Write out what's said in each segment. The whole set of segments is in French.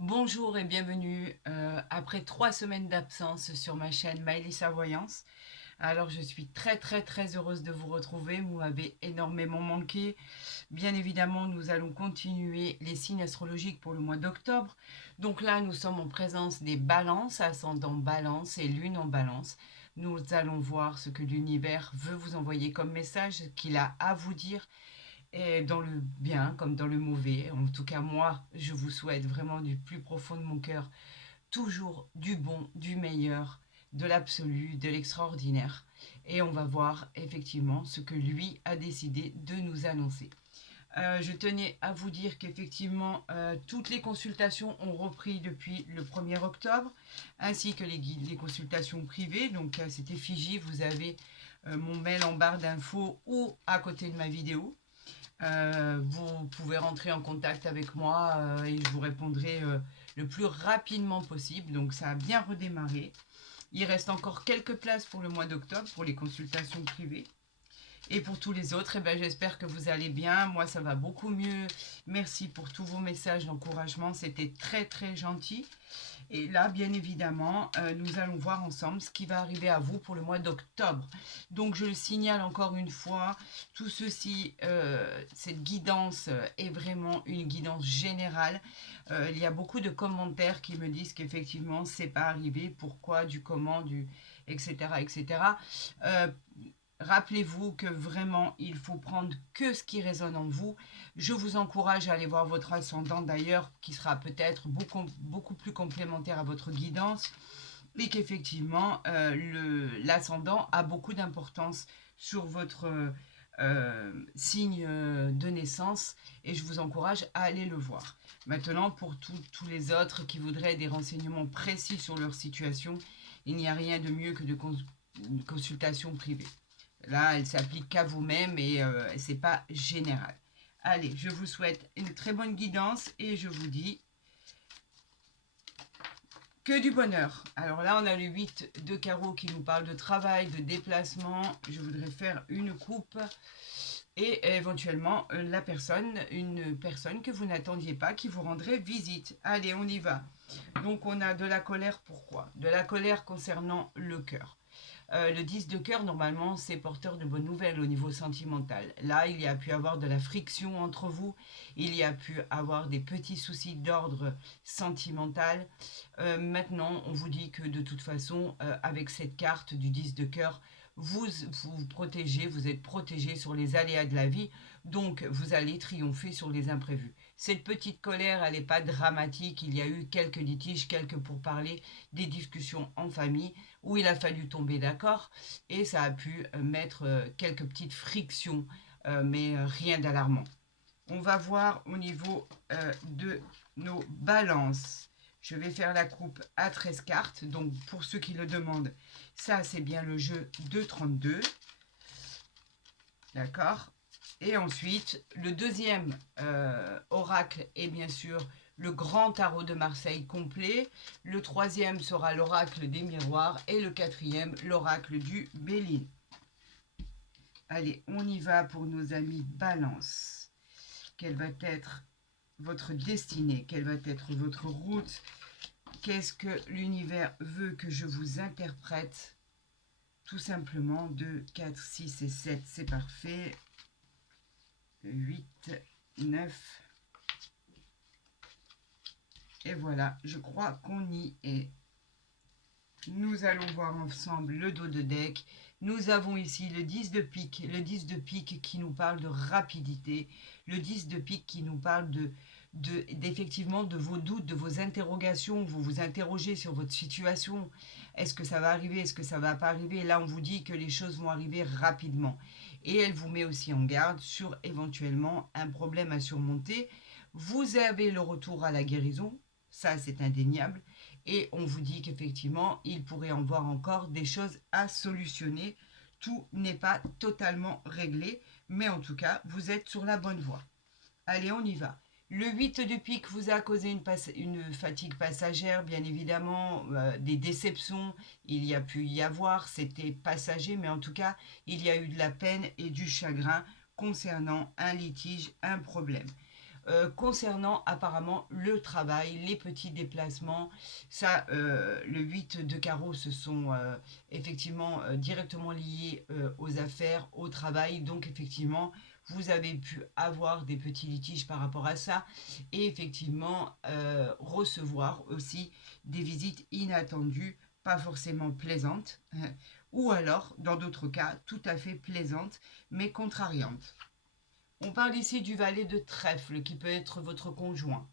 Bonjour et bienvenue après 3 semaines d'absence sur ma chaîne Maëlys Voyance. Alors je suis très heureuse de vous retrouver, vous m'avez énormément manqué. Bien évidemment, nous allons continuer les signes astrologiques pour le mois d'octobre. Donc là, nous sommes en présence des balances, ascendant balance et lune en balance. Nous allons voir ce que l'univers veut vous envoyer comme message, ce qu'il a à vous dire, et dans le bien comme dans le mauvais. En tout cas, moi, je vous souhaite vraiment du plus profond de mon cœur toujours du bon, du meilleur, de l'absolu, de l'extraordinaire. Et on va voir effectivement ce que lui a décidé de nous annoncer. Je tenais à vous dire qu'effectivement, toutes les consultations ont repris depuis le 1er octobre, ainsi que les consultations privées. Donc, c'est effigie, vous avez mon mail en barre d'infos ou à côté de ma vidéo. Vous pouvez rentrer en contact avec moi et je vous répondrai le plus rapidement possible. Donc ça a bien redémarré. Il reste encore quelques places pour le mois d'octobre pour les consultations privées. Et pour tous les autres, eh ben, j'espère que vous allez bien. Moi, ça va beaucoup mieux. Merci pour tous vos messages d'encouragement. C'était très gentil. Et là, bien évidemment, nous allons voir ensemble ce qui va arriver à vous pour le mois d'octobre. Donc, je le signale encore une fois, tout ceci, cette guidance est vraiment une guidance générale. Il y a beaucoup de commentaires qui me disent qu'effectivement, c'est pas arrivé, pourquoi, du comment, du etc. etc. Euh, Rappelez-vous que vraiment, il faut prendre que ce qui résonne en vous. Je vous encourage à aller voir votre ascendant d'ailleurs, qui sera peut-être beaucoup plus complémentaire à votre guidance. Et qu'effectivement, l'ascendant a beaucoup d'importance sur votre signe de naissance. Et je vous encourage à aller le voir. Maintenant, pour tous les autres qui voudraient des renseignements précis sur leur situation, il n'y a rien de mieux que une consultation privée. Là, elle s'applique qu'à vous-même et c'est pas général. Allez, je vous souhaite une très bonne guidance et je vous dis que du bonheur. Alors là, on a le 8 de carreau qui nous parle de travail, de déplacement. Je voudrais faire une coupe et éventuellement une personne que vous n'attendiez pas qui vous rendrait visite. Allez, on y va. Donc on a de la colère, pourquoi? De la colère concernant le cœur. Le 10 de cœur, normalement, c'est porteur de bonnes nouvelles au niveau sentimental. Là, il y a pu avoir de la friction entre vous, il y a pu avoir des petits soucis d'ordre sentimental. Maintenant, on vous dit que de toute façon, avec cette carte du 10 de cœur, vous protégez, vous êtes protégé sur les aléas de la vie, donc vous allez triompher sur les imprévus. Cette petite colère, elle n'est pas dramatique, il y a eu quelques litiges, quelques pourparlers, des discussions en famille, où il a fallu tomber d'accord et ça a pu mettre quelques petites frictions, mais rien d'alarmant. On va voir au niveau de nos balances. Je vais faire la coupe à 13 cartes. Donc pour ceux qui le demandent, ça c'est bien le jeu de 32. D'accord. Et ensuite, le deuxième oracle est bien sûr le grand tarot de Marseille complet. Le troisième sera l'oracle des miroirs. Et le quatrième, l'oracle du Béline. Allez, on y va pour nos amis Balance. Quelle va être votre destinée? Quelle va être votre route? Qu'est-ce que l'univers veut que je vous interprète? Tout simplement, 2, 4, 6 et 7, c'est parfait. 8, 9. Et voilà, je crois qu'on y est. Nous allons voir ensemble le dos de deck. Nous avons ici le 10 de pique. Le 10 de pique qui nous parle de rapidité. Le 10 de pique qui nous parle d'effectivement de vos doutes, de vos interrogations. Vous vous interrogez sur votre situation. Est-ce que ça va arriver? Est-ce que ça va pas arriver? Là, on vous dit que les choses vont arriver rapidement. Et elle vous met aussi en garde sur éventuellement un problème à surmonter. Vous avez le retour à la guérison. Ça, c'est indéniable. Et on vous dit qu'effectivement, il pourrait y avoir encore des choses à solutionner. Tout n'est pas totalement réglé, mais en tout cas, vous êtes sur la bonne voie. Allez, on y va. Le 8 de pique vous a causé une fatigue passagère, bien évidemment, des déceptions, il y a pu y avoir, c'était passager, mais en tout cas, il y a eu de la peine et du chagrin concernant un litige, un problème. concernant apparemment le travail, les petits déplacements. Ça, le 8 de carreau, ce sont effectivement directement liés aux affaires, au travail. Donc effectivement, vous avez pu avoir des petits litiges par rapport à ça et effectivement recevoir aussi des visites inattendues, pas forcément plaisantes, ou alors, dans d'autres cas, tout à fait plaisantes, mais contrariantes. On parle ici du valet de trèfle qui peut être votre conjoint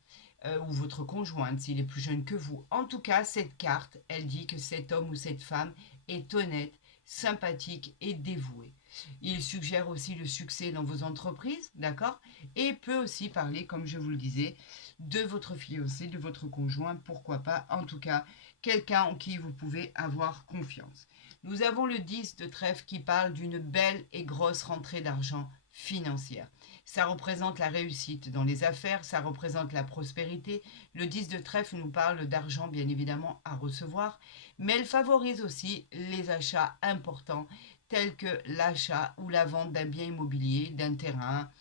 ou votre conjointe s'il est plus jeune que vous. En tout cas, cette carte, elle dit que cet homme ou cette femme est honnête, sympathique et dévoué. Il suggère aussi le succès dans vos entreprises, d'accord? Et peut aussi parler, comme je vous le disais, de votre fiancé, de votre conjoint, pourquoi pas, en tout cas, quelqu'un en qui vous pouvez avoir confiance. Nous avons le 10 de trèfle qui parle d'une belle et grosse rentrée d'argent financière. Ça représente la réussite dans les affaires, ça représente la prospérité. Le 10 de trèfle nous parle d'argent bien évidemment à recevoir, mais elle favorise aussi les achats importants tels que l'achat ou la vente d'un bien immobilier, d'un terrain,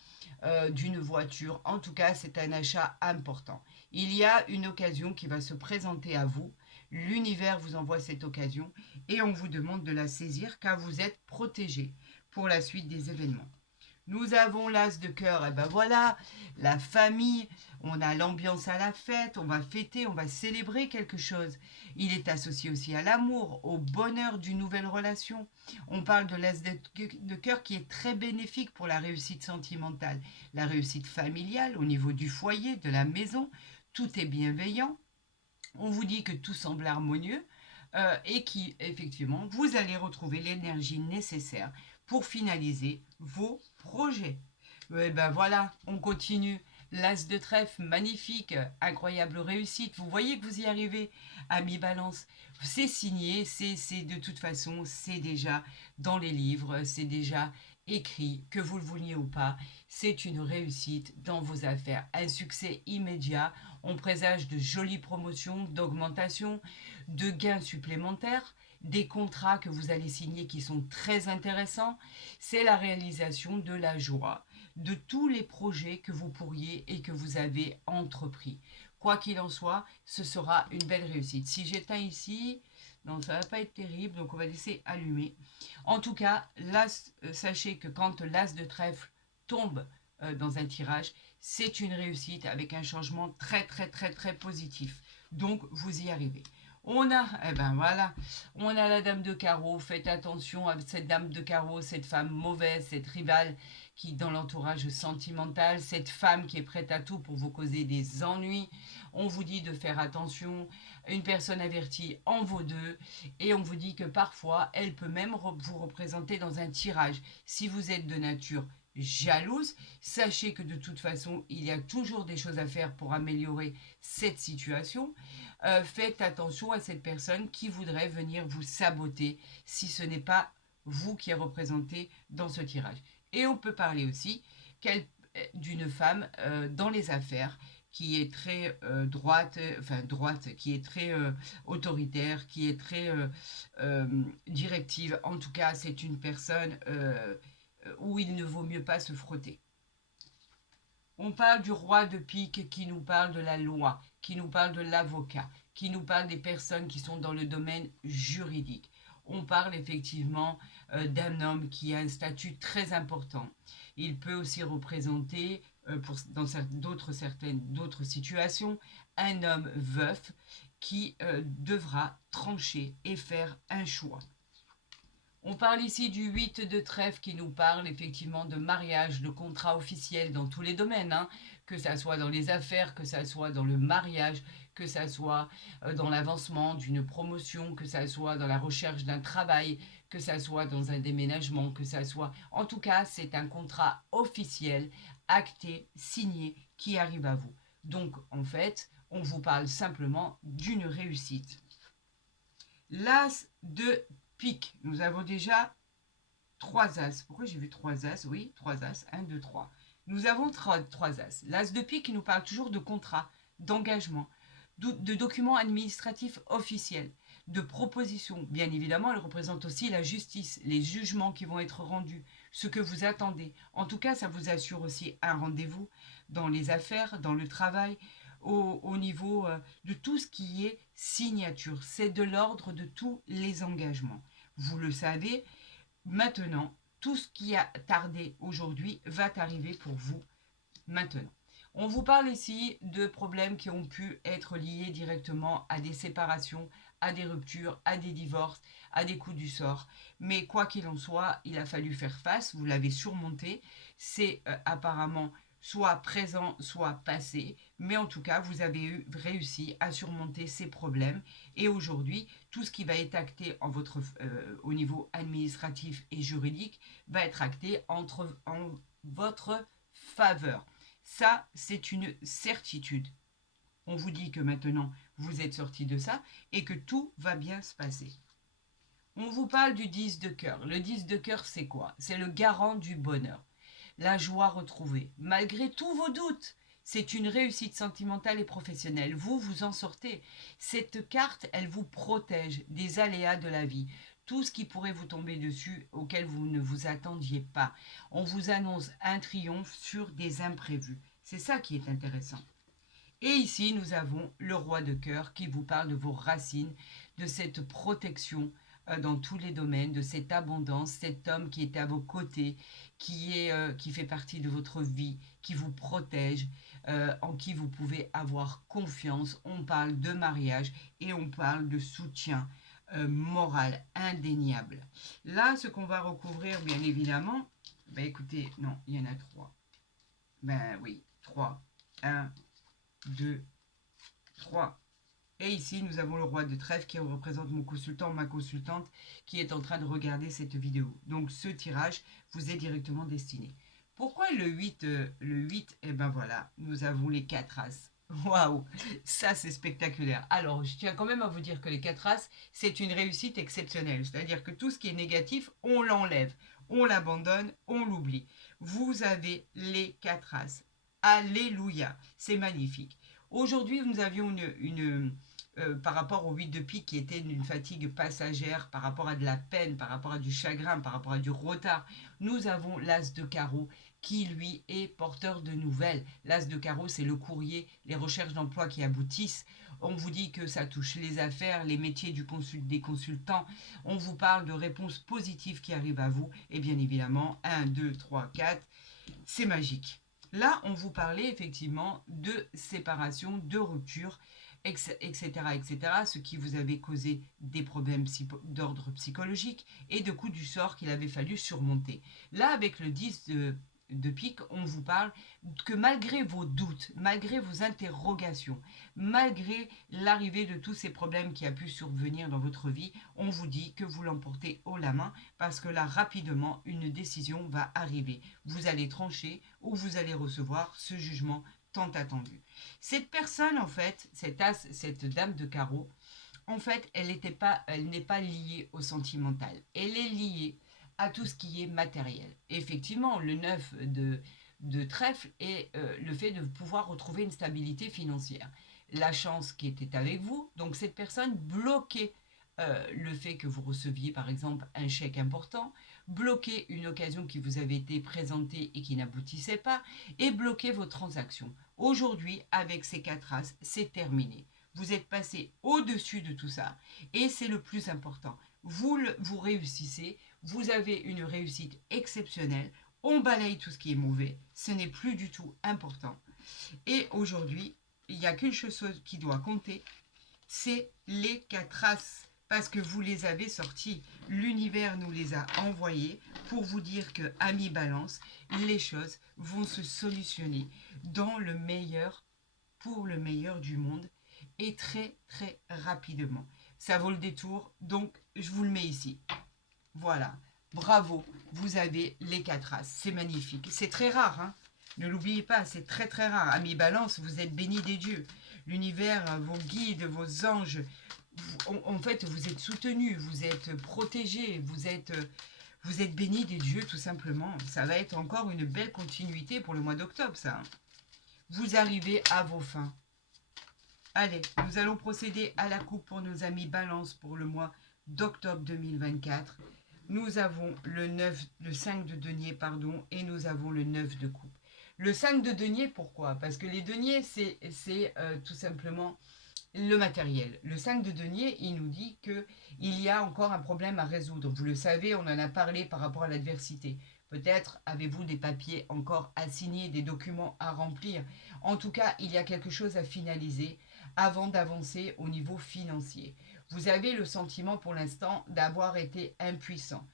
d'une voiture. En tout cas, c'est un achat important. Il y a une occasion qui va se présenter à vous. L'univers vous envoie cette occasion et on vous demande de la saisir car vous êtes protégé pour la suite des événements. Nous avons l'as de cœur, et ben voilà, la famille, on a l'ambiance à la fête, on va fêter, on va célébrer quelque chose. Il est associé aussi à l'amour, au bonheur d'une nouvelle relation. On parle de l'as de cœur qui est très bénéfique pour la réussite sentimentale, la réussite familiale au niveau du foyer, de la maison. Tout est bienveillant. On vous dit que tout semble harmonieux et qu'effectivement, vous allez retrouver l'énergie nécessaire pour finaliser vos projets. Et ben voilà, on continue. L'as de trèfle, magnifique, incroyable réussite. Vous voyez que vous y arrivez, ami Balance. C'est signé, c'est de toute façon, c'est déjà dans les livres, c'est déjà écrit, que vous le vouliez ou pas. C'est une réussite dans vos affaires, un succès immédiat. On présage de jolies promotions, d'augmentation, de gains supplémentaires, des contrats que vous allez signer qui sont très intéressants. C'est la réalisation de la joie de tous les projets que vous pourriez et que vous avez entrepris. Quoi qu'il en soit, ce sera une belle réussite. Si j'éteins ici, non, ça ne va pas être terrible, donc on va laisser allumer. En tout cas, sachez que quand l'as de trèfle tombe dans un tirage, c'est une réussite avec un changement très très très très positif. Donc vous y arrivez. On a, eh ben voilà, on a la dame de carreau. Faites attention à cette dame de carreau, cette femme mauvaise, cette rivale qui dans l'entourage sentimental, cette femme qui est prête à tout pour vous causer des ennuis. On vous dit de faire attention. Une personne avertie en vaut deux. Et on vous dit que parfois, elle peut même vous représenter dans un tirage. Si vous êtes de nature jalouse, sachez que de toute façon, il y a toujours des choses à faire pour améliorer cette situation. Faites attention à cette personne qui voudrait venir vous saboter si ce n'est pas vous qui êtes représenté dans ce tirage. Et on peut parler aussi d'une femme dans les affaires qui est très droite, qui est très autoritaire, qui est très directive. En tout cas, c'est une personne où il ne vaut mieux pas se frotter. On parle du roi de pique qui nous parle de la loi, qui nous parle de l'avocat, qui nous parle des personnes qui sont dans le domaine juridique. On parle effectivement d'un homme qui a un statut très important. Il peut aussi représenter, dans d'autres situations, un homme veuf qui devra trancher et faire un choix. On parle ici du 8 de trèfle qui nous parle effectivement de mariage, de contrat officiel dans tous les domaines, hein, que ça soit dans les affaires, que ça soit dans le mariage, que ça soit dans l'avancement d'une promotion, que ça soit dans la recherche d'un travail, que ça soit dans un déménagement, que ça soit... En tout cas, c'est un contrat officiel, acté, signé, qui arrive à vous. Donc, en fait, on vous parle simplement d'une réussite. L'as de pique. Nous avons déjà 3 as. Pourquoi j'ai vu 3 as? Oui, 3 as. 1, 2, 3. Nous avons 3 as. L'as de pique qui nous parle toujours de contrat, d'engagement, de documents administratifs officiels. de propositions. Bien évidemment, elle représente aussi la justice, les jugements qui vont être rendus, ce que vous attendez. En tout cas, ça vous assure aussi un rendez-vous dans les affaires, dans le travail, au niveau de tout ce qui est signature. C'est de l'ordre de tous les engagements. Vous le savez, maintenant, tout ce qui a tardé aujourd'hui va arriver pour vous maintenant. On vous parle ici de problèmes qui ont pu être liés directement à des séparations, à des ruptures, à des divorces, à des coups du sort. Mais quoi qu'il en soit, il a fallu faire face, vous l'avez surmonté. C'est apparemment soit présent, soit passé. Mais en tout cas, vous avez réussi à surmonter ces problèmes. Et aujourd'hui, tout ce qui va être acté au niveau administratif et juridique va être acté en votre faveur. Ça, c'est une certitude. On vous dit que maintenant, vous êtes sorti de ça et que tout va bien se passer. On vous parle du 10 de cœur. Le 10 de cœur, c'est quoi? C'est le garant du bonheur, la joie retrouvée, malgré tous vos doutes. C'est une réussite sentimentale et professionnelle. Vous, vous en sortez. Cette carte, elle vous protège des aléas de la vie. Tout ce qui pourrait vous tomber dessus, auquel vous ne vous attendiez pas. On vous annonce un triomphe sur des imprévus. C'est ça qui est intéressant. Et ici, nous avons le roi de cœur qui vous parle de vos racines, de cette protection dans tous les domaines, de cette abondance, cet homme qui est à vos côtés, qui fait partie de votre vie, qui vous protège, en qui vous pouvez avoir confiance. On parle de mariage et on parle de soutien moral indéniable. Là, ce qu'on va recouvrir, bien évidemment, ben écoutez, non, il y en a trois. Ben oui, trois. Un, 2, 3. Et ici, nous avons le roi de trèfle qui représente mon consultant, ma consultante, qui est en train de regarder cette vidéo. Donc, ce tirage vous est directement destiné. Pourquoi le 8 Le 8, eh ben voilà, nous avons les 4 as. Waouh, ça c'est spectaculaire. Alors, je tiens quand même à vous dire que les 4 as, c'est une réussite exceptionnelle. C'est-à-dire que tout ce qui est négatif, on l'enlève, on l'abandonne, on l'oublie. Vous avez les 4 as. Alléluia, c'est magnifique. Aujourd'hui, nous avions par rapport au 8 de pique qui était une fatigue passagère, par rapport à de la peine, par rapport à du chagrin, par rapport à du retard, nous avons l'as de carreau qui, lui, est porteur de nouvelles. L'as de carreau, c'est le courrier, les recherches d'emploi qui aboutissent. On vous dit que ça touche les affaires, les métiers des consultants. On vous parle de réponses positives qui arrivent à vous. Et bien évidemment, 1, 2, 3, 4, c'est magique. Là, on vous parlait effectivement de séparation, de rupture, etc., etc., ce qui vous avait causé des problèmes d'ordre psychologique et de coups du sort qu'il avait fallu surmonter. Là, avec le 10 de pique, on vous parle que malgré vos doutes, malgré vos interrogations, malgré l'arrivée de tous ces problèmes qui a pu survenir dans votre vie, on vous dit que vous l'emportez haut la main parce que là, rapidement, une décision va arriver. Vous allez trancher ou vous allez recevoir ce jugement tant attendu. Cette personne, en fait, cette dame de carreau, en fait, elle n'est pas liée au sentimental. Elle est liée à tout ce qui est matériel. Effectivement, le 9 de trèfle est le fait de pouvoir retrouver une stabilité financière. La chance qui était avec vous, donc cette personne bloquait le fait que vous receviez par exemple un chèque important, bloquer une occasion qui vous avait été présentée et qui n'aboutissait pas, et bloquer vos transactions. Aujourd'hui, avec ces 4 as, c'est terminé. Vous êtes passé au-dessus de tout ça et c'est le plus important. Vous réussissez, vous avez une réussite exceptionnelle, on balaye tout ce qui est mauvais, ce n'est plus du tout important. Et aujourd'hui, il n'y a qu'une chose qui doit compter, c'est les 4 as. Parce que vous les avez sortis, l'univers nous les a envoyés pour vous dire que, amis balance, les choses vont se solutionner dans le meilleur, pour le meilleur du monde et très très rapidement. Ça vaut le détour, donc je vous le mets ici. Voilà, bravo, vous avez les 4 as, c'est magnifique. C'est très rare, hein. Ne l'oubliez pas, c'est très très rare. Amis balance, vous êtes bénis des dieux. L'univers, vos guides, vos anges, en fait, vous êtes soutenus, vous êtes protégés, vous êtes bénis des dieux tout simplement. Ça va être encore une belle continuité pour le mois d'octobre, ça. Vous arrivez à vos fins. Allez, nous allons procéder à la coupe pour nos amis Balance pour le mois d'octobre 2024. Nous avons le 5 de denier, pardon, et nous avons le 9 de coupe. Le 5 de denier, pourquoi? Parce que les deniers, c'est tout simplement le matériel. Le 5 de denier, il nous dit qu'il y a encore un problème à résoudre. Vous le savez, on en a parlé par rapport à l'adversité. Peut-être avez-vous des papiers encore à signer, des documents à remplir. En tout cas, il y a quelque chose à finaliser avant d'avancer au niveau financier. Vous avez le sentiment pour l'instant d'avoir été impuissant.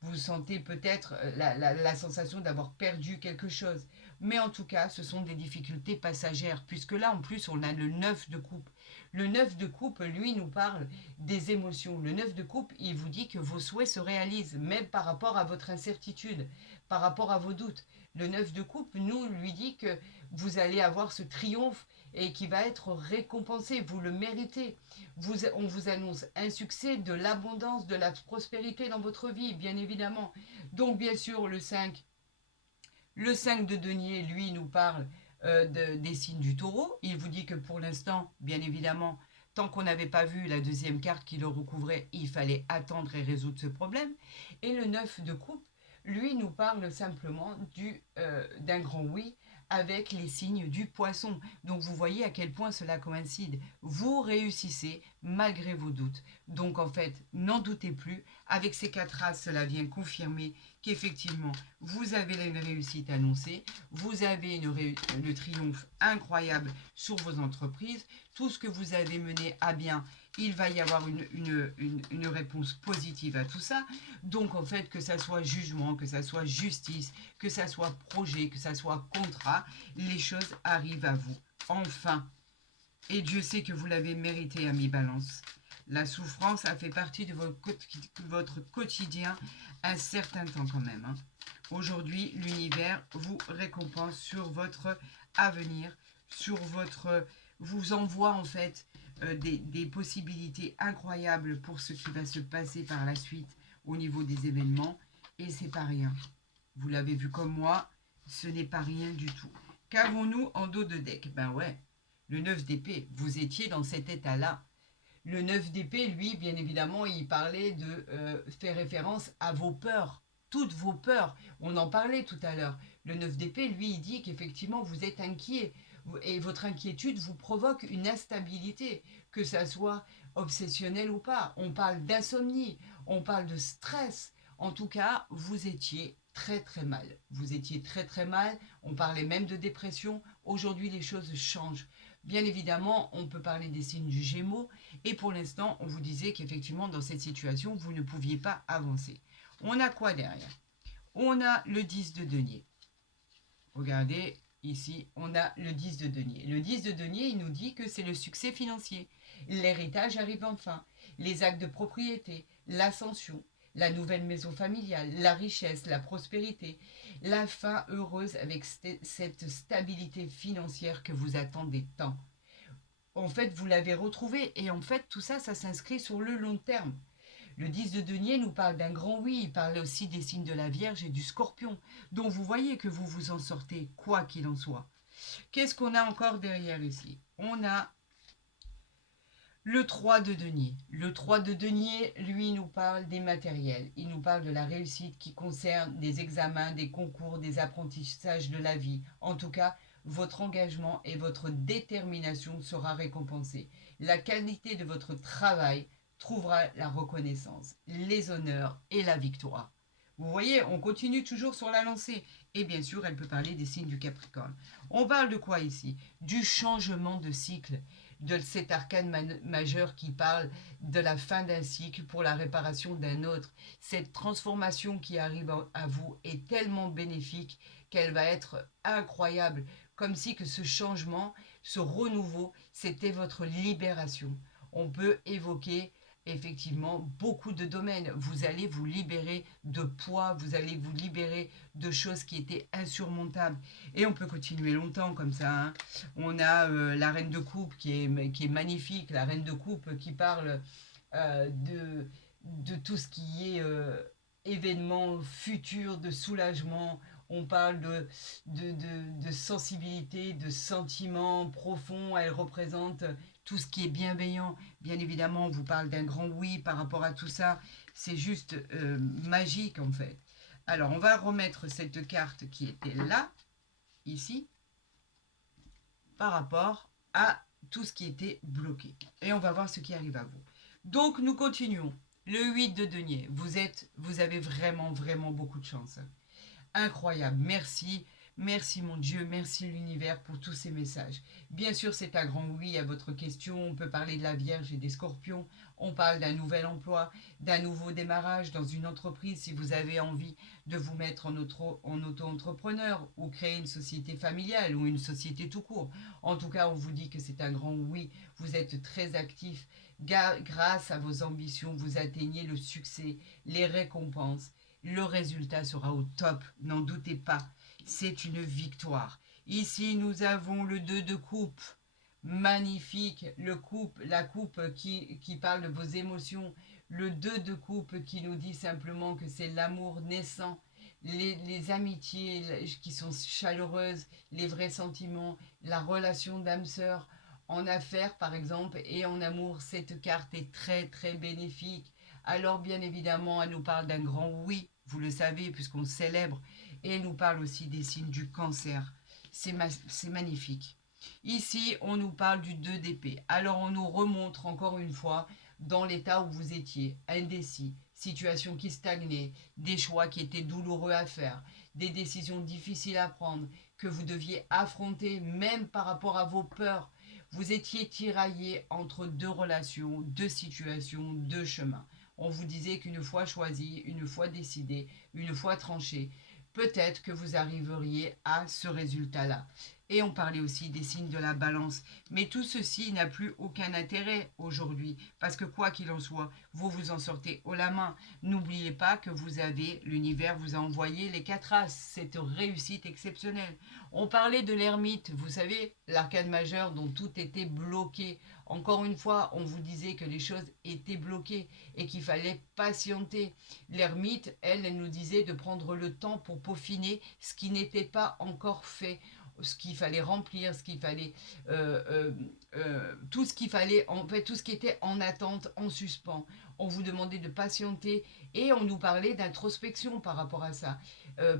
Vous sentez peut-être la sensation d'avoir perdu quelque chose. Mais en tout cas, ce sont des difficultés passagères, puisque là, en plus, on a le 9 de coupe. Le 9 de coupe, lui, nous parle des émotions. Le 9 de coupe, il vous dit que vos souhaits se réalisent, même par rapport à votre incertitude, par rapport à vos doutes. Le 9 de coupe, nous, lui dit que vous allez avoir ce triomphe et qui va être récompensé. Vous le méritez. On vous annonce un succès, de l'abondance, de la prospérité dans votre vie, bien évidemment. Donc, bien sûr, le 5 de denier, lui, nous parle des signes du taureau. Il vous dit que pour l'instant, bien évidemment, tant qu'on n'avait pas vu la deuxième carte qui le recouvrait, il fallait attendre et résoudre ce problème. Et le 9 de coupe, lui, nous parle simplement d'un grand oui avec les signes du poisson. Donc vous voyez à quel point cela coïncide. Vous réussissez malgré vos doutes. Donc en fait, n'en doutez plus. Avec ces 4 as, cela vient confirmer qu'effectivement, vous avez une réussite annoncée, vous avez le triomphe incroyable sur vos entreprises, tout ce que vous avez mené à bien, il va y avoir une réponse positive à tout ça. Donc en fait, que ça soit jugement, que ça soit justice, que ça soit projet, que ça soit contrat, les choses arrivent à vous. Enfin. Et Dieu sait que vous l'avez mérité, ami Balance. La souffrance a fait partie de votre quotidien un certain temps quand même. Hein. Aujourd'hui, l'univers vous récompense sur votre avenir, vous envoie en fait des possibilités incroyables pour ce qui va se passer par la suite au niveau des événements. Et c'est pas rien. Vous l'avez vu comme moi, ce n'est pas rien du tout. Qu'avons-nous en dos de deck? Ben ouais, le 9 d'épée, vous étiez dans cet état-là. Le 9 d'épée, lui, bien évidemment, il parlait de faire référence à vos peurs, toutes vos peurs. On en parlait tout à l'heure. Le 9 d'épée, lui, il dit qu'effectivement, vous êtes inquiet. Et votre inquiétude vous provoque une instabilité, que ça soit obsessionnel ou pas. On parle d'insomnie, on parle de stress. En tout cas, vous étiez très très mal. Vous étiez très très mal. On parlait même de dépression. Aujourd'hui, les choses changent. Bien évidemment, on peut parler des signes du Gémeaux. Et pour l'instant, on vous disait qu'effectivement, dans cette situation, vous ne pouviez pas avancer. On a quoi derrière? On a le 10 de denier. Regardez, ici, on a le 10 de denier. Le 10 de denier, il nous dit que c'est le succès financier. L'héritage arrive enfin. Les actes de propriété, l'ascension, la nouvelle maison familiale, la richesse, la prospérité, la fin heureuse avec cette stabilité financière que vous attendez tant. En fait, vous l'avez retrouvé et en fait, tout ça, ça s'inscrit sur le long terme. Le 10 de denier nous parle d'un grand oui, il parle aussi des signes de la Vierge et du Scorpion. Donc vous voyez que vous vous en sortez, quoi qu'il en soit. Qu'est-ce qu'on a encore derrière ici? On a le 3 de denier. Le 3 de denier, lui, nous parle des matériels. Il nous parle de la réussite qui concerne des examens, des concours, des apprentissages de la vie. En tout cas, votre engagement et votre détermination sera récompensée. La qualité de votre travail trouvera la reconnaissance, les honneurs et la victoire. Vous voyez, on continue toujours sur la lancée. Et bien sûr, elle peut parler des signes du Capricorne. On parle de quoi ici? Du changement de cycle, de cet arcane majeur qui parle de la fin d'un cycle pour la réparation d'un autre. Cette transformation qui arrive à vous est tellement bénéfique qu'elle va être incroyable. Comme si que ce changement, ce renouveau, c'était votre libération. On peut évoquer effectivement beaucoup de domaines. Vous allez vous libérer de poids, vous allez vous libérer de choses qui étaient insurmontables. Et on peut continuer longtemps comme ça. Hein. On a la reine de coupe qui est magnifique, la reine de coupe qui parle de tout ce qui est événement futur, de soulagement. on parle de sensibilité, de sentiments profonds, elle représente tout ce qui est bienveillant. Bien évidemment, on vous parle d'un grand oui par rapport à tout ça, c'est juste magique en fait. Alors, on va remettre cette carte qui était là, ici, par rapport à tout ce qui était bloqué. Et on va voir ce qui arrive à vous. Donc, nous continuons. Le 8 de denier, vous avez vraiment, vraiment beaucoup de chance. Incroyable, merci. Merci mon Dieu, merci l'univers pour tous ces messages. Bien sûr, c'est un grand oui à votre question. On peut parler de la Vierge et des Scorpions. On parle d'un nouvel emploi, d'un nouveau démarrage dans une entreprise si vous avez envie de vous mettre en auto-entrepreneur ou créer une société familiale ou une société tout court. En tout cas, on vous dit que c'est un grand oui. Vous êtes très actif. Grâce à vos ambitions, vous atteignez le succès, les récompenses. Le résultat sera au top, n'en doutez pas. C'est une victoire. Ici, nous avons le 2 de coupe. Magnifique. La coupe qui parle de vos émotions. Le 2 de coupe qui nous dit simplement que c'est l'amour naissant. Les amitiés qui sont chaleureuses, les vrais sentiments, la relation d'âme-sœur. En affaires, par exemple, et en amour, cette carte est très, très bénéfique. Alors, bien évidemment, elle nous parle d'un grand oui, vous le savez, puisqu'on célèbre. Et elle nous parle aussi des signes du cancer. C'est magnifique. Ici, on nous parle du 2 d'épée. Alors, on nous remontre encore une fois dans l'état où vous étiez, indécis, situation qui stagnait, des choix qui étaient douloureux à faire, des décisions difficiles à prendre, que vous deviez affronter même par rapport à vos peurs. Vous étiez tiraillé entre deux relations, deux situations, deux chemins. On vous disait qu'une fois choisi, une fois décidé, une fois tranché, peut-être que vous arriveriez à ce résultat-là. Et on parlait aussi des signes de la balance. Mais tout ceci n'a plus aucun intérêt aujourd'hui, parce que quoi qu'il en soit, vous vous en sortez haut la main. N'oubliez pas que l'univers vous a envoyé les 4 as, cette réussite exceptionnelle. On parlait de l'ermite, vous savez, l'arcane majeur dont tout était bloqué. Encore une fois, on vous disait que les choses étaient bloquées et qu'il fallait patienter. L'ermite, elle nous disait de prendre le temps pour peaufiner ce qui n'était pas encore fait, ce qu'il fallait remplir, ce qu'il fallait, tout ce qu'il fallait, en fait, tout ce qui était en attente, en suspens. On vous demandait de patienter et on nous parlait d'introspection par rapport à ça,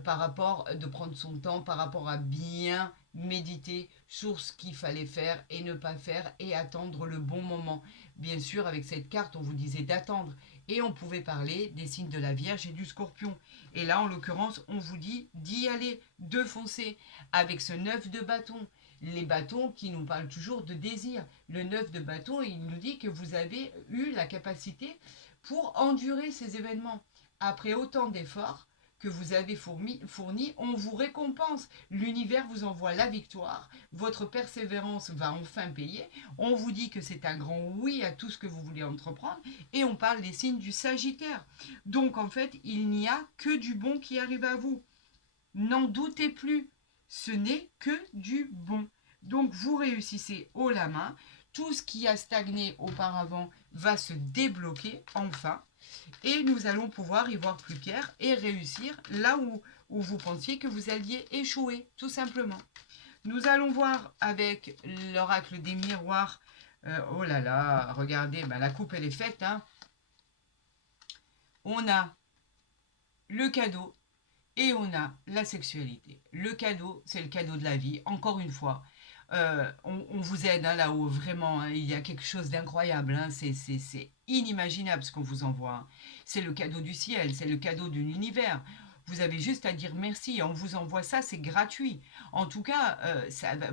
par rapport de prendre son temps, par rapport à bien méditer sur ce qu'il fallait faire et ne pas faire et attendre le bon moment. Bien sûr, avec cette carte, on vous disait d'attendre et on pouvait parler des signes de la Vierge et du Scorpion. Et là, en l'occurrence, on vous dit d'y aller, de foncer avec ce 9 de bâton. Les bâtons qui nous parlent toujours de désir. Le 9 de bâton, il nous dit que vous avez eu la capacité pour endurer ces événements. Après autant d'efforts que vous avez fournis, on vous récompense. L'univers vous envoie la victoire. Votre persévérance va enfin payer. On vous dit que c'est un grand oui à tout ce que vous voulez entreprendre. Et on parle des signes du Sagittaire. Donc en fait, il n'y a que du bon qui arrive à vous. N'en doutez plus, ce n'est que du bon. Donc vous réussissez haut la main, tout ce qui a stagné auparavant va se débloquer enfin, et nous allons pouvoir y voir plus clair et réussir là où vous pensiez que vous alliez échouer, tout simplement. Nous allons voir avec l'oracle des miroirs, oh là là, regardez, la coupe elle est faite, hein. On a le cadeau, et on a la sexualité. Le cadeau, c'est le cadeau de la vie. Encore une fois, on vous aide hein, là-haut, vraiment. Hein, il y a quelque chose d'incroyable. Hein, c'est inimaginable ce qu'on vous envoie. Hein. C'est le cadeau du ciel, c'est le cadeau de l'univers. Vous avez juste à dire merci. On vous envoie ça, c'est gratuit. En tout cas,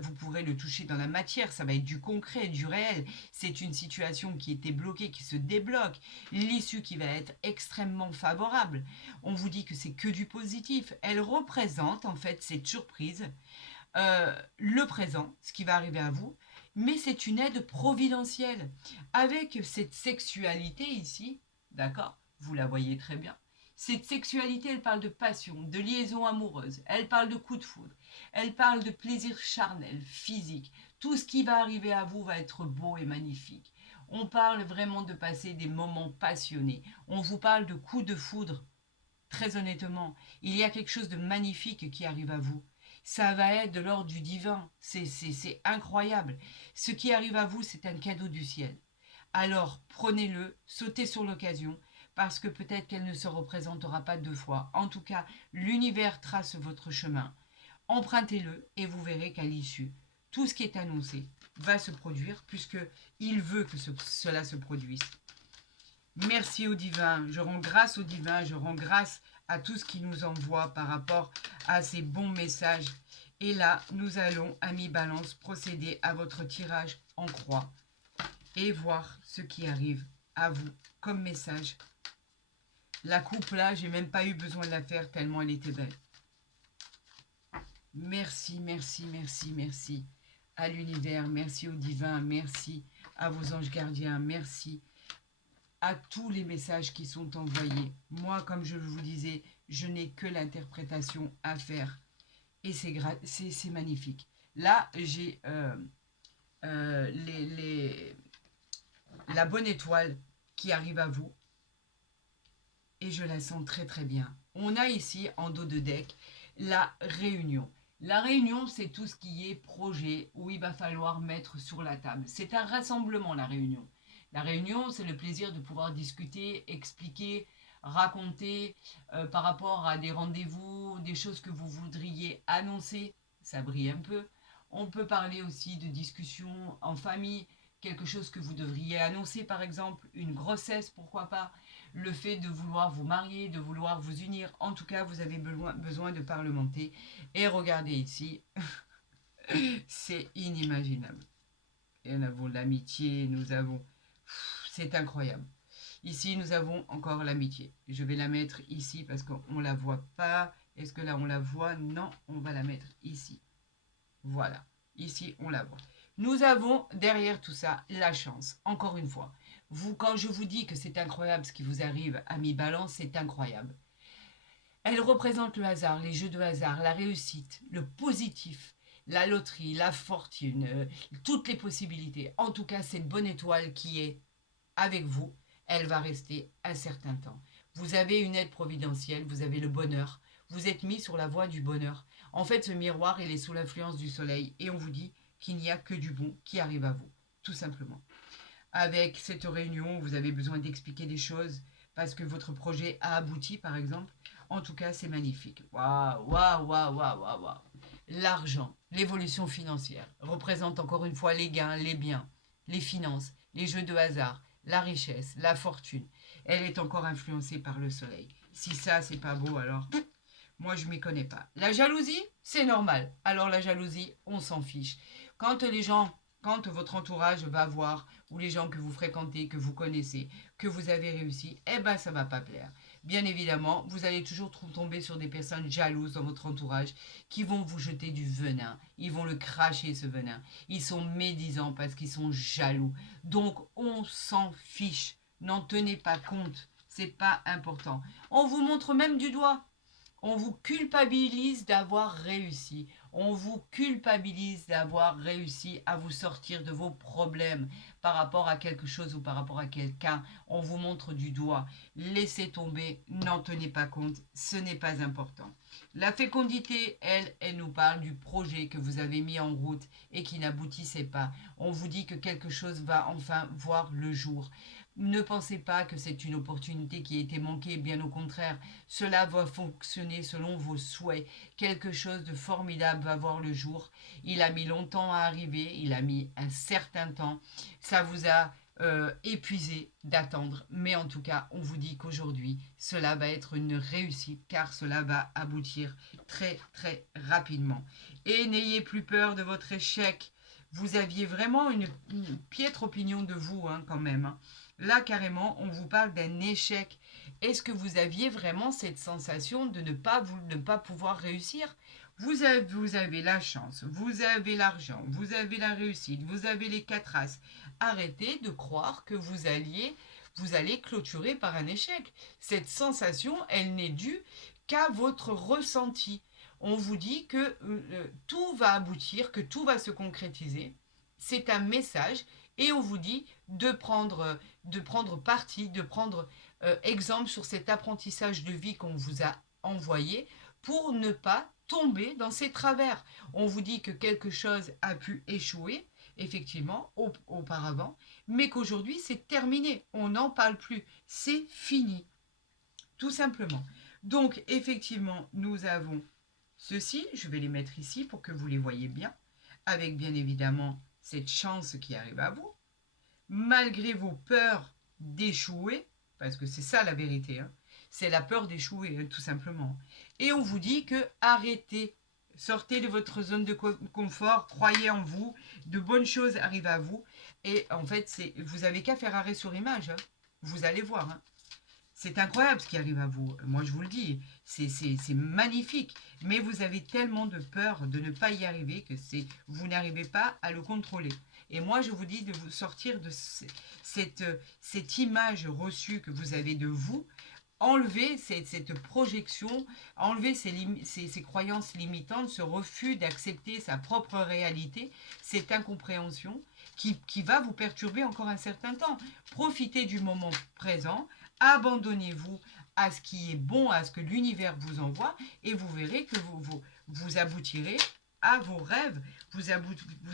vous pourrez le toucher dans la matière. Ça va être du concret, du réel. C'est une situation qui était bloquée, qui se débloque. L'issue qui va être extrêmement favorable. On vous dit que c'est que du positif. Elle représente en fait cette surprise, le présent, ce qui va arriver à vous, mais c'est une aide providentielle. Avec cette sexualité ici, d'accord, vous la voyez très bien. Cette sexualité, elle parle de passion, de liaison amoureuse, elle parle de coup de foudre, elle parle de plaisir charnel, physique. Tout ce qui va arriver à vous va être beau et magnifique. On parle vraiment de passer des moments passionnés. On vous parle de coups de foudre très honnêtement, il y a quelque chose de magnifique qui arrive à vous. Ça va être de l'ordre du divin. C'est incroyable. Ce qui arrive à vous, c'est un cadeau du ciel. Alors, prenez-le, sautez sur l'occasion, parce que peut-être qu'elle ne se représentera pas deux fois. En tout cas, l'univers trace votre chemin. Empruntez-le et vous verrez qu'à l'issue, tout ce qui est annoncé va se produire, puisque il veut que cela se produise. Merci au divin, je rends grâce au divin, je rends grâce à tout ce qui nous envoie par rapport à ces bons messages. Et là, nous allons, amis Balance, procéder à votre tirage en croix et voir ce qui arrive à vous comme message. La coupe là, j'ai même pas eu besoin de la faire tellement elle était belle. Merci, merci, merci, merci à l'univers, merci au divin, merci à vos anges gardiens, merci à tous les messages qui sont envoyés. Moi, comme je vous disais, je n'ai que l'interprétation à faire. Et c'est magnifique. Là, j'ai la bonne étoile qui arrive à vous. Et je la sens très très bien. On a ici, en dos de deck, la réunion. La réunion, c'est tout ce qui est projet où il va falloir mettre sur la table. C'est un rassemblement, la réunion. La réunion, c'est le plaisir de pouvoir discuter, expliquer, raconter par rapport à des rendez-vous, des choses que vous voudriez annoncer. Ça brille un peu. On peut parler aussi de discussions en famille, quelque chose que vous devriez annoncer, par exemple, une grossesse, pourquoi pas, le fait de vouloir vous marier, de vouloir vous unir. En tout cas, vous avez besoin de parlementer. Et regardez ici, c'est inimaginable. Et nous avons l'amitié, nous avons... C'est incroyable. Ici, nous avons encore l'amitié. Je vais la mettre ici parce qu'on ne la voit pas. Est-ce que là, on la voit? Non, on va la mettre ici. Voilà. Ici, on la voit. Nous avons derrière tout ça la chance. Encore une fois, vous, quand je vous dis que c'est incroyable ce qui vous arrive à mi-balance, c'est incroyable. Elle représente le hasard, les jeux de hasard, la réussite, le positif, la loterie, la fortune, toutes les possibilités. En tout cas, cette bonne étoile qui est avec vous, elle va rester un certain temps. Vous avez une aide providentielle, vous avez le bonheur, vous êtes mis sur la voie du bonheur. En fait, ce miroir, il est sous l'influence du soleil et on vous dit qu'il n'y a que du bon qui arrive à vous, tout simplement. Avec cette réunion, vous avez besoin d'expliquer des choses parce que votre projet a abouti, par exemple. En tout cas, c'est magnifique. Waouh, waouh, waouh, waouh, waouh, waouh. L'argent, l'évolution financière représente encore une fois les gains, les biens, les finances, les jeux de hasard, la richesse, la fortune. Elle est encore influencée par le soleil. Si ça, c'est pas beau, alors moi, je m'y connais pas. La jalousie, c'est normal. Alors la jalousie, on s'en fiche. Quand les gens, quand votre entourage va voir, ou les gens que vous fréquentez, que vous connaissez, que vous avez réussi, eh ben ça va pas plaire. Bien évidemment, vous allez toujours tomber sur des personnes jalouses dans votre entourage qui vont vous jeter du venin. Ils vont le cracher, ce venin. Ils sont médisants parce qu'ils sont jaloux. Donc, on s'en fiche. N'en tenez pas compte. C'est pas important. On vous montre même du doigt. On vous culpabilise d'avoir réussi. On vous culpabilise d'avoir réussi à vous sortir de vos problèmes par rapport à quelque chose ou par rapport à quelqu'un. On vous montre du doigt. Laissez tomber, n'en tenez pas compte, ce n'est pas important. La fécondité, elle nous parle du projet que vous avez mis en route et qui n'aboutissait pas. On vous dit que quelque chose va enfin voir le jour. Ne pensez pas que c'est une opportunité qui a été manquée, bien au contraire. Cela va fonctionner selon vos souhaits. Quelque chose de formidable va voir le jour. Il a mis longtemps à arriver, il a mis un certain temps. Ça vous a épuisé d'attendre, mais en tout cas, on vous dit qu'aujourd'hui, cela va être une réussite car cela va aboutir très très rapidement. Et n'ayez plus peur de votre échec. Vous aviez vraiment une piètre opinion de vous quand même. Là, carrément, on vous parle d'un échec. Est-ce que vous aviez vraiment cette sensation de ne pas pouvoir réussir? Vous avez la chance, vous avez l'argent, vous avez la réussite, vous avez les 4 as. Arrêtez de croire que vous allez clôturer par un échec. Cette sensation, elle n'est due qu'à votre ressenti. On vous dit que tout va aboutir, que tout va se concrétiser. C'est un message et on vous dit de prendre parti, de prendre exemple sur cet apprentissage de vie qu'on vous a envoyé pour ne pas tomber dans ces travers. On vous dit que quelque chose a pu échouer, effectivement, auparavant, mais qu'aujourd'hui c'est terminé. On n'en parle plus. C'est fini, tout simplement. Donc, effectivement, nous avons ceci. Je vais les mettre ici pour que vous les voyez bien, avec bien évidemment cette chance qui arrive à vous. Malgré vos peurs d'échouer, parce que c'est ça la vérité, hein, c'est la peur d'échouer, hein, tout simplement. Et on vous dit que arrêtez, sortez de votre zone de confort, croyez en vous, de bonnes choses arrivent à vous. Et en fait, vous avez qu'à faire arrêt sur image, hein. Vous allez voir, hein. C'est incroyable ce qui arrive à vous. Moi, je vous le dis, c'est magnifique. Mais vous avez tellement de peur de ne pas y arriver que vous n'arrivez pas à le contrôler. Et moi, je vous dis de vous sortir de cette image reçue que vous avez de vous, enlever cette projection, enlever ces croyances limitantes, ce refus d'accepter sa propre réalité, cette incompréhension qui va vous perturber encore un certain temps. Profitez du moment présent, abandonnez-vous à ce qui est bon, à ce que l'univers vous envoie, et vous verrez que vous aboutirez à vos rêves, vous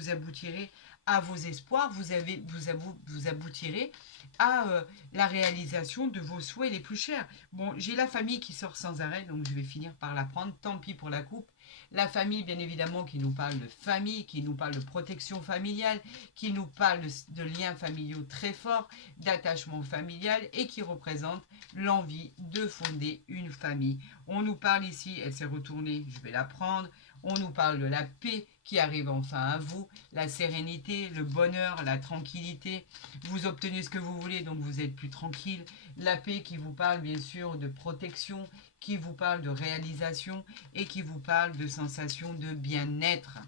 aboutirez à vos espoirs, vous aboutirez à la réalisation de vos souhaits les plus chers. Bon, j'ai la famille qui sort sans arrêt, donc je vais finir par la prendre, tant pis pour la coupe. La famille, bien évidemment, qui nous parle de famille, qui nous parle de protection familiale, qui nous parle de liens familiaux très forts, d'attachement familial et qui représente l'envie de fonder une famille. On nous parle ici, elle s'est retournée, je vais la prendre, on nous parle de la paix qui arrive enfin à vous, la sérénité, le bonheur, la tranquillité. Vous obtenez ce que vous voulez, donc vous êtes plus tranquille. La paix qui vous parle bien sûr de protection, qui vous parle de réalisation et qui vous parle de sensation de bien-être.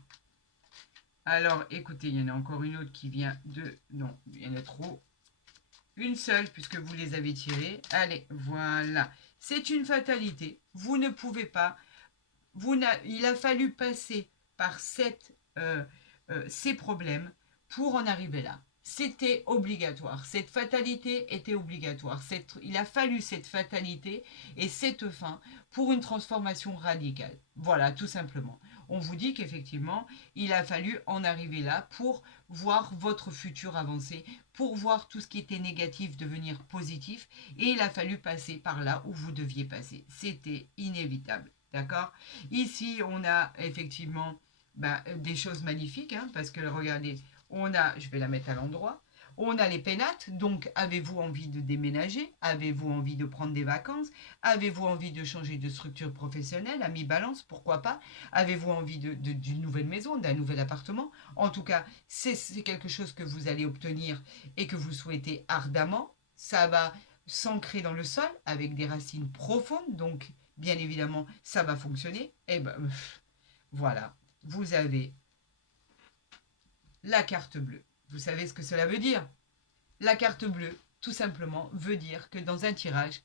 Alors, écoutez, il y en a encore une autre qui vient de... Non, il y en a trop. Une seule, puisque vous les avez tirées. Allez, voilà. C'est une fatalité. Vous ne pouvez pas... il a fallu passer par ces problèmes pour en arriver là. C'était obligatoire. Cette fatalité était obligatoire. Il a fallu cette fatalité et cette fin pour une transformation radicale. Voilà, tout simplement. On vous dit qu'effectivement, il a fallu en arriver là pour voir votre futur avancer, pour voir tout ce qui était négatif devenir positif, et il a fallu passer par là où vous deviez passer. C'était inévitable. D'accord? Ici, on a effectivement des choses magnifiques, hein, parce que regardez, je vais la mettre à l'endroit, on a les pénates, donc avez-vous envie de déménager? Avez-vous envie de prendre des vacances? Avez-vous envie de changer de structure professionnelle? À mi-balance, pourquoi pas? Avez-vous envie d'une nouvelle maison, d'un nouvel appartement? En tout cas, c'est quelque chose que vous allez obtenir et que vous souhaitez ardemment. Ça va s'ancrer dans le sol avec des racines profondes, donc bien évidemment, ça va fonctionner. Et ben, voilà, vous avez la carte bleue. Vous savez ce que cela veut dire? La carte bleue, tout simplement, veut dire que dans un tirage,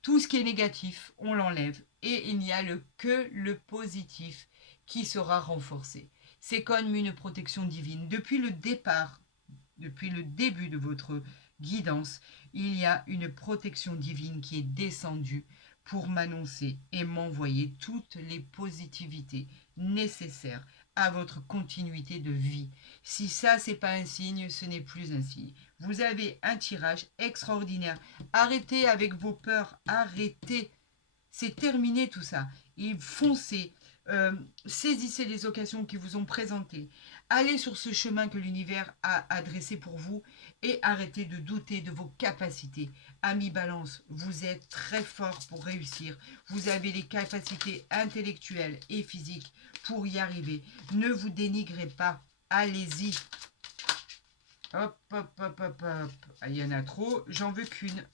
tout ce qui est négatif, on l'enlève et il n'y a que le positif qui sera renforcé. C'est comme une protection divine. Depuis le départ, depuis le début de votre guidance, il y a une protection divine qui est descendue pour m'annoncer et m'envoyer toutes les positivités nécessaires à votre continuité de vie. Si ça, c'est pas un signe, ce n'est plus un signe. Vous avez un tirage extraordinaire. Arrêtez avec vos peurs, arrêtez. C'est terminé tout ça. Et foncez, saisissez les occasions qui vous ont présentées. Allez sur ce chemin que l'univers a adressé pour vous et arrêtez de douter de vos capacités. Ami Balance, vous êtes très fort pour réussir. Vous avez les capacités intellectuelles et physiques pour y arriver. Ne vous dénigrez pas. Allez-y. Hop, hop, hop, hop, hop. Ah, il y en a trop. J'en veux qu'une.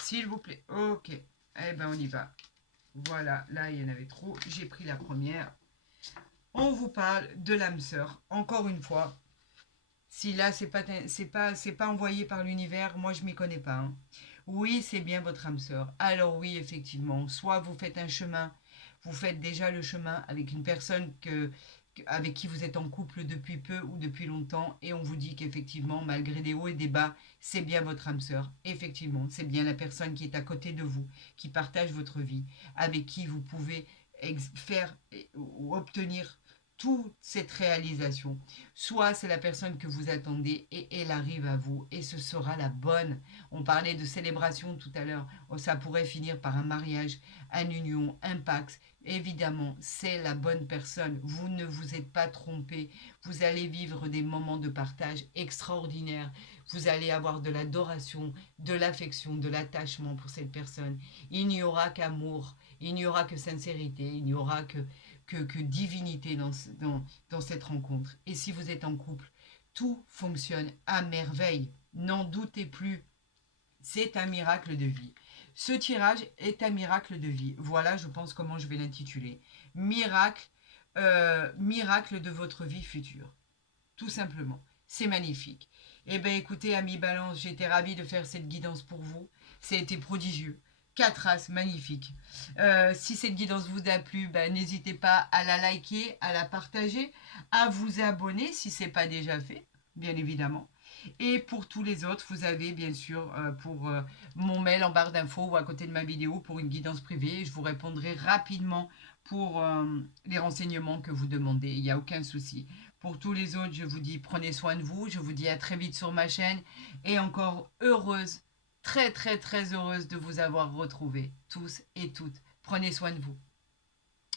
S'il vous plaît. Ok. Eh ben, on y va. Voilà, là, il y en avait trop. J'ai pris la première. On vous parle de l'âme sœur. Encore une fois, si là, c'est pas envoyé par l'univers, moi, je m'y connais pas, hein. Oui, c'est bien votre âme sœur. Alors oui, effectivement, soit vous faites un chemin, vous faites déjà le chemin avec une personne avec qui vous êtes en couple depuis peu ou depuis longtemps et on vous dit qu'effectivement, malgré des hauts et des bas, c'est bien votre âme sœur. Effectivement, c'est bien la personne qui est à côté de vous, qui partage votre vie, avec qui vous pouvez faire ou obtenir toute cette réalisation. Soit c'est la personne que vous attendez et elle arrive à vous et ce sera la bonne. On parlait de célébration tout à l'heure. Oh, ça pourrait finir par un mariage, une union, un pax. Évidemment, c'est la bonne personne. Vous ne vous êtes pas trompé. Vous allez vivre des moments de partage extraordinaires. Vous allez avoir de l'adoration, de l'affection, de l'attachement pour cette personne. Il n'y aura qu'amour, il n'y aura que sincérité, il n'y aura que divinité dans cette rencontre. Et si vous êtes en couple, tout fonctionne à merveille. N'en doutez plus. C'est un miracle de vie. Ce tirage est un miracle de vie. Voilà, je pense comment je vais l'intituler. Miracle, miracle de votre vie future. Tout simplement. C'est magnifique. Eh bien, écoutez, amis Balance, j'étais ravie de faire cette guidance pour vous. Ça a été prodigieux. 4 as, magnifique. Si cette guidance vous a plu, ben, n'hésitez pas à la liker, à la partager, à vous abonner si ce n'est pas déjà fait, bien évidemment. Et pour tous les autres, vous avez bien sûr pour mon mail en barre d'infos ou à côté de ma vidéo pour une guidance privée. Je vous répondrai rapidement pour les renseignements que vous demandez. Il n'y a aucun souci. Pour tous les autres, je vous dis prenez soin de vous. Je vous dis à très vite sur ma chaîne. Et encore heureuse, très très très heureuse de vous avoir retrouvés tous et toutes. Prenez soin de vous.